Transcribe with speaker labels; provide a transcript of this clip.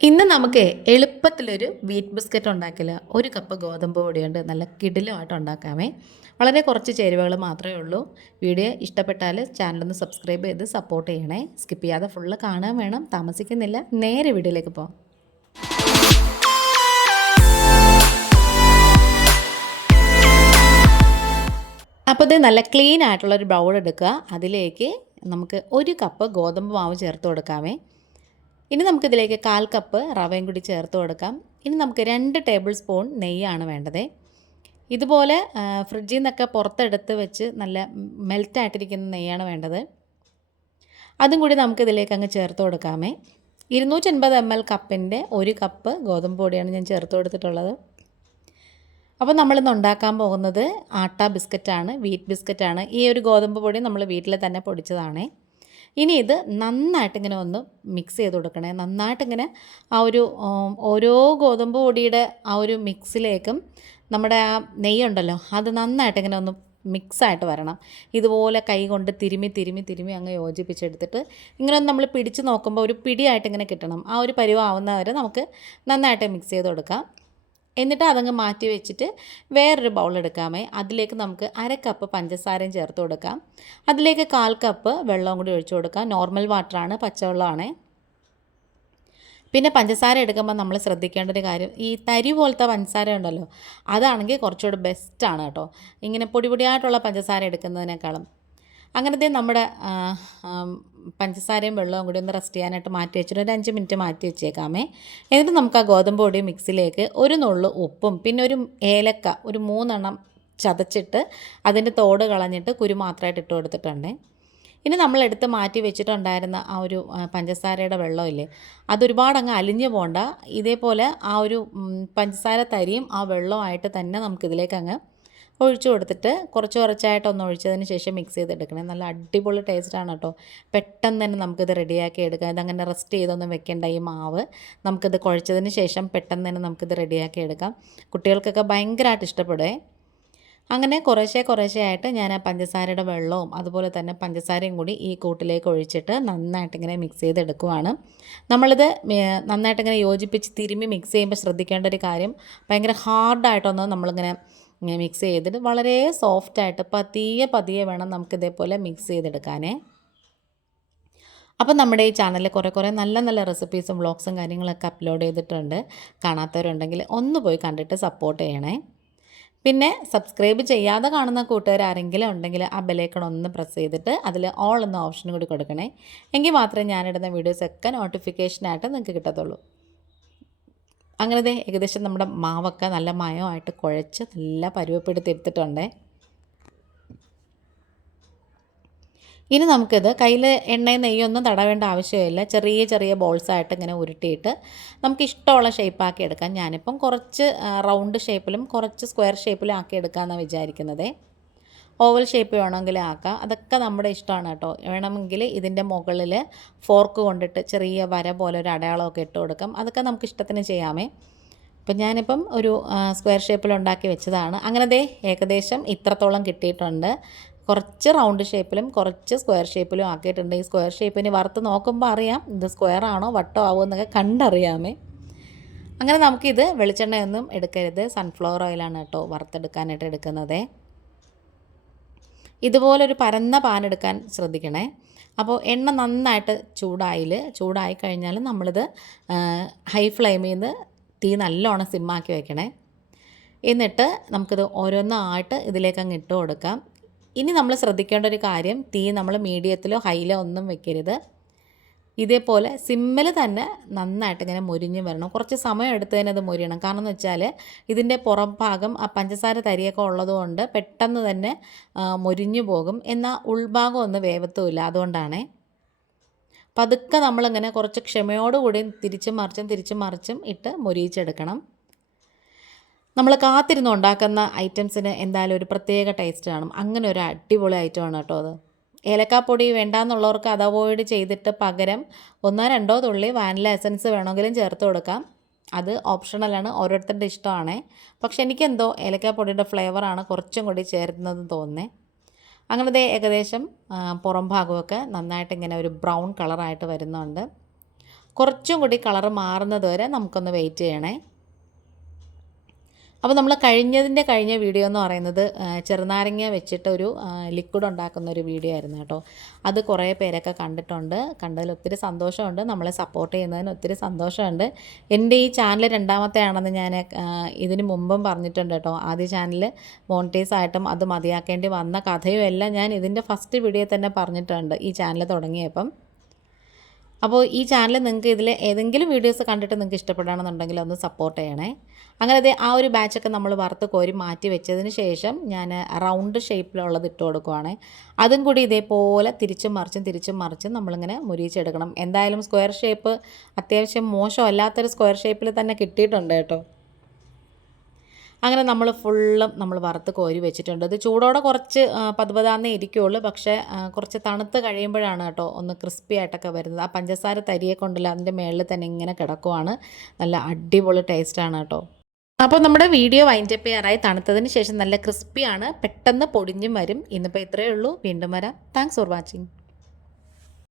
Speaker 1: ഇന്ന് നമുക്ക് എളുപ്പത്തിലൊരു wheat biscuit ഉണ്ടാക്കില്ല ഒരു കപ്പ് ഗോതമ്പ് പൊടിയുണ്ട് നല്ല കിടിലുമായിട്ട് ഉണ്ടാക്കാമേ. വളരെ കുറച്ച് ചേരുവകൾ മാത്രമേ ഉള്ളൂ. വീഡിയോ ഇഷ്ടപ്പെട്ടാൽ ചാനലൊന്ന് സബ്സ്ക്രൈബ് ചെയ്ത് സപ്പോർട്ട് ചെയ്യണേ. സ്കിപ്പ് ചെയ്യാതെ ഫുള്ള് കാണാൻ വേണം. താമസിക്കുന്നില്ല. നേരെ വീഡിയോയിലേക്ക് പോകാം അപ്പോൾ ഇത് നല്ല ക്ലീൻ ആയിട്ടുള്ളൊരു ബൗൾ എടുക്കുക. അതിലേക്ക് നമുക്ക് ഒരു കപ്പ് ഗോതമ്പ് മാവ് ചേർത്ത് കൊടുക്കാമേ. ഇനി നമുക്കിതിലേക്ക് കാൽ കപ്പ് റവയും കൂടി ചേർത്ത് കൊടുക്കാം. ഇനി നമുക്ക് രണ്ട് ടേബിൾ സ്പൂൺ നെയ്യാണ് വേണ്ടത്. ഇതുപോലെ ഫ്രിഡ്ജിൽ നിന്നൊക്കെ പുറത്തെടുത്ത് വെച്ച് നല്ല മെൽറ്റായിട്ടിരിക്കുന്ന നെയ്യാണ് വേണ്ടത്. അതും കൂടി നമുക്കിതിലേക്ക് അങ്ങ് ചേർത്ത് കൊടുക്കാമേ. ഇരുന്നൂറ്റൻപത് എം എൽ കപ്പിന്റെ ഒരു കപ്പ് ഗോതമ്പ് പൊടിയാണ് ഞാൻ ചേർത്ത് കൊടുത്തിട്ടുള്ളത്. അപ്പോൾ നമ്മളിന്ന് ഉണ്ടാക്കാൻ പോകുന്നത് ആട്ട ബിസ്ക്കറ്റാണ് വീറ്റ് ബിസ്ക്കറ്റാണ്. ഈ ഒരു ഗോതമ്പ് പൊടി നമ്മൾ വീട്ടിൽ തന്നെ പൊടിച്ചതാണേ. ഇനി ഇത് നന്നായിട്ട് ഇങ്ങനെ ഒന്ന് മിക്സ് ചെയ്ത് കൊടുക്കണേ. നന്നായിട്ട് ഇങ്ങനെ ആ ഒരു ഓരോ ഗോതമ്പ് പൊടിയുടെ ആ ഒരു മിക്സിലേക്കും നമ്മുടെ ആ നെയ്യുണ്ടല്ലോ അത് നന്നായിട്ട് ഇങ്ങനെ ഒന്ന് മിക്സായിട്ട് വരണം. ഇതുപോലെ കൈ കൊണ്ട് തിരുമി തിരുമി തിരുമി അങ്ങ് യോജിപ്പിച്ചെടുത്തിട്ട് ഇങ്ങനെ നമ്മൾ പിടിച്ച് നോക്കുമ്പോൾ ഒരു പിടിയായിട്ട് ഇങ്ങനെ കിട്ടണം. ആ ഒരു പരിവാവുന്നവരെ നമുക്ക് നന്നായിട്ട് മിക്സ് ചെയ്ത് കൊടുക്കാം. എന്നിട്ട് അതങ്ങ് മാറ്റി വെച്ചിട്ട് വേറൊരു ബൗൾ എടുക്കാമേ. അതിലേക്ക് നമുക്ക് അര കപ്പ് പഞ്ചസാരയും ചേർത്ത് കൊടുക്കാം. അതിലേക്ക് കാൽ കപ്പ് വെള്ളവും കൂടി ഒഴിച്ചു കൊടുക്കാം. നോർമൽ വാട്ടറാണ് പച്ചവെള്ളമാണ്. പിന്നെ പഞ്ചസാര എടുക്കുമ്പോൾ നമ്മൾ ശ്രദ്ധിക്കേണ്ട ഒരു കാര്യം ഈ തരി പോലത്തെ പഞ്ചസാര ഉണ്ടല്ലോ അതാണെങ്കിൽ കുറച്ചുകൂടി ബെസ്റ്റാണ് കേട്ടോ. ഇങ്ങനെ പൊടി പൊടിയായിട്ടുള്ള പഞ്ചസാര എടുക്കുന്നതിനേക്കാളും. അങ്ങനത്തെ നമ്മുടെ പഞ്ചസാരയും വെള്ളവും കൂടി ഒന്ന് റെസ്റ്റ് ചെയ്യാനായിട്ട് മാറ്റി വെച്ചിട്ട് ഒരു അഞ്ച് മിനിറ്റ് മാറ്റി വെച്ചേക്കാമേ. എന്നിട്ട് നമുക്ക് ആ ഗോതമ്പ് പൊടി മിക്സിലേക്ക് ഒരു നുള്ളു ഉപ്പും പിന്നെ ഒരു ഏലക്ക ഒരു മൂന്നെണ്ണം ചതച്ചിട്ട് അതിന്റെ തോട് കളഞ്ഞിട്ട് കുരു മാത്രമായിട്ട് ഇട്ട് കൊടുത്തിട്ടുണ്ട്. ഇനി നമ്മൾ എടുത്ത് മാറ്റി വെച്ചിട്ടുണ്ടായിരുന്ന ആ ഒരു പഞ്ചസാരയുടെ വെള്ളമില്ലേ അതൊരുപാട് അങ്ങ് അലിഞ്ഞു പോണ്ട ഇതേപോലെ ആ ഒരു പഞ്ചസാര തരിയും ആ വെള്ളമായിട്ട് തന്നെ നമുക്കിതിലേക്ക് അങ്ങ് ഒഴിച്ചു കൊടുത്തിട്ട് കുറച്ച് കുറച്ചായിട്ട് ഒന്ന് ഒഴിച്ചതിന് ശേഷം മിക്സ് ചെയ്തെടുക്കണേ. നല്ല അടിപൊളി ടേസ്റ്റാണ് കേട്ടോ. പെട്ടെന്ന് തന്നെ നമുക്കിത് റെഡിയാക്കി എടുക്കാം. ഇതങ്ങനെ റെസ്റ്റ് ചെയ്തൊന്നും വെക്കേണ്ട ഈ മാവ്. നമുക്കിത് കുഴച്ചതിന് ശേഷം പെട്ടെന്ന് തന്നെ നമുക്കിത് റെഡിയാക്കി എടുക്കാം. കുട്ടികൾക്കൊക്കെ ഭയങ്കരമായിട്ട് ഇഷ്ടപ്പെടേ അങ്ങനെ കുറേശ്ശെ കുറേശ്ശെ ആയിട്ട് ഞാൻ ആ പഞ്ചസാരയുടെ വെള്ളവും അതുപോലെ തന്നെ പഞ്ചസാരയും കൂടി ഈ കൂട്ടിലേക്ക് ഒഴിച്ചിട്ട് നന്നായിട്ട് ഇങ്ങനെ മിക്സ് ചെയ്തെടുക്കുവാണ്. നമ്മളിത് നന്നായിട്ടിങ്ങനെ യോജിപ്പിച്ച് തിരുമ്മി മിക്സ് ചെയ്യുമ്പോൾ ശ്രദ്ധിക്കേണ്ട ഒരു കാര്യം ഭയങ്കര ഹാർഡായിട്ടൊന്ന് നമ്മളിങ്ങനെ മിക്സ് ചെയ്തിട്ട് വളരെ സോഫ്റ്റായിട്ട് പതിയെ പതിയെ വേണം നമുക്ക് ഇതേപോലെ മിക്സ് ചെയ്തെടുക്കാനേ. അപ്പം നമ്മുടെ ഈ ചാനലിൽ കുറേ കുറേ നല്ല നല്ല റെസിപ്പീസും വ്ളോഗ്സും കാര്യങ്ങളൊക്കെ അപ്ലോഡ് ചെയ്തിട്ടുണ്ട്. കാണാത്തവരുണ്ടെങ്കിൽ ഒന്ന് പോയി കണ്ടിട്ട് സപ്പോർട്ട് ചെയ്യണേ. പിന്നെ സബ്സ്ക്രൈബ് ചെയ്യാതെ കാണുന്ന കൂട്ടുകാർ ആരെങ്കിലും ഉണ്ടെങ്കിൽ ആ ബെലേക്കൺ ഒന്ന് പ്രസ് ചെയ്തിട്ട് അതിൽ ഓൾ എന്ന ഓപ്ഷൻ കൂടി കൊടുക്കണേ. എങ്കിൽ മാത്രമേ ഞാനിടുന്ന വീഡിയോസൊക്കെ നോട്ടിഫിക്കേഷനായിട്ട് നിങ്ങൾക്ക് കിട്ടത്തുള്ളൂ. അങ്ങനെ ദേ ഏകദേശം നമ്മുടെ മാവൊക്കെ നല്ല മയമായിട്ട് കുഴച്ച് നല്ല പരുവപ്പെടുത്തി എടുത്തിട്ടുണ്ടേ. ഇനി നമുക്കിത് കയ്യിൽ എണ്ണയും നെയ്യൊന്നും തടവേണ്ട ആവശ്യമില്ല. ചെറിയ ചെറിയ ബോൾസായിട്ട് ഇങ്ങനെ ഉരുട്ടിയിട്ട് നമുക്ക് ഇഷ്ടമുള്ള ഷേപ്പാക്കി എടുക്കാം. ഞാനിപ്പം കുറച്ച് റൗണ്ട് ഷേപ്പിലും കുറച്ച് സ്ക്വയർ ഷേപ്പിലും ആക്കി എടുക്കാമെന്നാണ് വിചാരിക്കുന്നത്. ഓവൽ ഷേപ്പ് വേണമെങ്കിൽ ആക്കാം. അതൊക്കെ നമ്മുടെ ഇഷ്ടമാണ് കേട്ടോ. വേണമെങ്കിൽ ഇതിന്റെ മുകളിൽ ഫോർക്ക് കൊണ്ടിട്ട് ചെറിയ വര പോലെ ഒരു അടയാളമൊക്കെ ഇട്ട് കൊടുക്കാം. അതൊക്കെ നമുക്ക് ഇഷ്ടത്തിന് ചെയ്യാമേ. അപ്പം ഞാനിപ്പം ഒരു സ്ക്വയർ ഷേപ്പിൽ ഉണ്ടാക്കി വെച്ചതാണ്. അങ്ങനെ ദേ ഏകദേശം ഇത്രത്തോളം കിട്ടിയിട്ടുണ്ട്. കുറച്ച് റൗണ്ട് ഷേപ്പിലും കുറച്ച് സ്ക്വയർ ഷേപ്പിലും ആക്കിയിട്ടുണ്ട്. ഈ സ്ക്വയർ ഷേപ്പിന് വറുത്ത് നോക്കുമ്പോൾ അറിയാം ഇത് സ്ക്വയർ ആണോ വട്ടോ ആവോ എന്നൊക്കെ കണ്ടറിയാമേ. അങ്ങനെ നമുക്കിത് വെളിച്ചെണ്ണയൊന്നും എടുക്കരുത്. സൺഫ്ലവർ ഓയിലാണ് കേട്ടോ വറുത്തെടുക്കാനായിട്ട് എടുക്കുന്നത്. ഇതുപോലൊരു പരന്ന പാൻ എടുക്കാൻ ശ്രദ്ധിക്കണേ. അപ്പോൾ എണ്ണ നന്നായിട്ട് ചൂടായിൽ ചൂടായി കഴിഞ്ഞാൽ നമ്മളിത് ഹൈ ഫ്ലെയിമിൽ നിന്ന് തീ നല്ലോണം സിമ്മാക്കി വെക്കണേ. എന്നിട്ട് നമുക്കിത് ഓരോന്നായിട്ട് ഇതിലേക്ക് അങ്ങ് ഇട്ട് കൊടുക്കാം. ഇനി നമ്മൾ ശ്രദ്ധിക്കേണ്ട ഒരു കാര്യം തീ നമ്മൾ മീഡിയത്തിലോ ഹൈയിലോ ഒന്നും വെക്കരുത്. ഇതേപോലെ സിമ്മൽ തന്നെ നന്നായിട്ട് ഇങ്ങനെ മുരിഞ്ഞ് വരണം. കുറച്ച് സമയം എടുത്ത് തന്നെ അത് മുരിയണം. കാരണം എന്ന് വെച്ചാൽ ഇതിന്റെ പുറം ഭാഗം ആ പഞ്ചസാര തരിയൊക്കെ ഉള്ളതുകൊണ്ട് പെട്ടെന്ന് തന്നെ മുരിഞ്ഞു പോകും. എന്നാൽ ഉൾഭാഗം ഒന്നും വേവത്തുമില്ല അതുകൊണ്ടാണേ. പതുക്കെ നമ്മളിങ്ങനെ കുറച്ച് ക്ഷമയോടുകൂടി തിരിച്ചും മറിച്ചും തിരിച്ചും മറിച്ചും ഇട്ട് മുരിയിച്ചെടുക്കണം. നമ്മൾ കാത്തിരുന്ന് ഉണ്ടാക്കുന്ന ഐറ്റംസിന് എന്തായാലും ഒരു പ്രത്യേക ടേസ്റ്റ് കാണും. അങ്ങനെ ഒരു അടിപൊളി ഐറ്റമാണ് കേട്ടോ അത്. ഏലക്കാപ്പൊടി വേണ്ടാന്നുള്ളവർക്ക് അത് അവോയ്ഡ് ചെയ്തിട്ട് പകരം ഒന്നോ രണ്ടോ തുള്ളി വാനില എസൻസ് വേണമെങ്കിലും ചേർത്ത് കൊടുക്കാം. അത് ഓപ്ഷണലാണ് ഓരോരുത്തരുടെ ഇഷ്ടമാണ്. പക്ഷെ എനിക്കെന്തോ ഏലക്കാപ്പൊടിയുടെ ഫ്ലേവറാണ് കുറച്ചും കൂടി ചേരുന്നതെന്ന് തോന്നുന്നേ. അങ്ങനത്തെ ഏകദേശം പുറം ഭാഗമൊക്കെ നന്നായിട്ട് ഇങ്ങനെ ഒരു ബ്രൗൺ കളറായിട്ട് വരുന്നുണ്ട്. കുറച്ചും കൂടി കളറ് മാറുന്നത് വരെ നമുക്കൊന്ന് വെയിറ്റ് ചെയ്യണേ. അപ്പോൾ നമ്മൾ കഴിഞ്ഞതിന്റെ കഴിഞ്ഞ വീഡിയോ എന്ന് പറയുന്നത് ചെറുനാരങ്ങ വെച്ചിട്ട് ഒരു ലിക്വിഡ് ഉണ്ടാക്കുന്ന ഒരു വീഡിയോ ആയിരുന്നു കേട്ടോ. അത് കുറേ പേരൊക്കെ കണ്ടിട്ടുണ്ട്. കണ്ടതിൽ ഒത്തിരി സന്തോഷമുണ്ട്. നമ്മളെ സപ്പോർട്ട് ചെയ്യുന്നതിന് ഒത്തിരി സന്തോഷമുണ്ട്. എന്റെ ഈ ചാനൽ രണ്ടാമത്തെ ആണെന്ന് ഞാൻ ഇതിന് മുമ്പും പറഞ്ഞിട്ടുണ്ട് കേട്ടോ. ആദ്യ ചാനൽ മോണിറ്റൈസ് ആയിട്ടും അത് മതിയാക്കേണ്ടി വന്ന കഥയും എല്ലാം ഞാൻ ഇതിന്റെ ഫസ്റ്റ് വീഡിയോ തന്നെ പറഞ്ഞിട്ടുണ്ട് ഈ ചാനൽ തുടങ്ങിയപ്പം. അപ്പോൾ ഈ ചാനൽ നിങ്ങൾക്ക് ഇതിൽ ഏതെങ്കിലും വീഡിയോസ് കണ്ടിട്ട് നിങ്ങൾക്ക് ഇഷ്ടപ്പെടുകയാണെന്നുണ്ടെങ്കിൽ ഒന്ന് സപ്പോർട്ട് ചെയ്യണേ. അങ്ങനെ ദേ ആ ഒരു ബാച്ചൊക്കെ നമ്മൾ വറുത്ത് കോരി മാറ്റി വെച്ചതിന് ശേഷം ഞാൻ റൗണ്ട് ഷേപ്പിലുള്ളത് ഇട്ട് കൊടുക്കുവാണ്. അതും കൂടി ഇതേപോലെ തിരിച്ചും മറിച്ചും തിരിച്ചും മറിച്ചും നമ്മളിങ്ങനെ മുരിച്ചെടുക്കണം എന്തായാലും സ്ക്വയർ ഷേപ്പ് അത്യാവശ്യം മോശമല്ലാത്തൊരു സ്ക്വയർ ഷേപ്പിൽ തന്നെ കിട്ടിയിട്ടുണ്ട് കേട്ടോ. അങ്ങനെ നമ്മൾ ഫുള്ളും നമ്മൾ വറുത്ത് കോരി വെച്ചിട്ടുണ്ട്. ഇത് ചൂടോടെ കുറച്ച് പതുപതാന്നേ ഇരിക്കുകയുള്ളൂ പക്ഷേ കുറച്ച് തണുത്ത് കഴിയുമ്പോഴാണ് കേട്ടോ ഒന്ന് ക്രിസ്പി ആയിട്ടൊക്കെ വരുന്നത്. ആ പഞ്ചസാര തരിയെ കൊണ്ടല്ല അതിന്റെ മേളിൽ തന്നെ ഇങ്ങനെ കിടക്കുവാണ്. നല്ല അടിപൊളി ടേസ്റ്റാണ് കേട്ടോ. അപ്പോൾ നമ്മുടെ വീഡിയോ വൈൻഡപ്പ് ചെയ്യാറായി. തണുത്തതിന് ശേഷം നല്ല ക്രിസ്പിയാണ് പെട്ടെന്ന് പൊടിഞ്ഞും വരും. ഇന്നിപ്പോൾ ഇത്രയേ ഉള്ളൂ. വീണ്ടും വരാം. Thanks for watching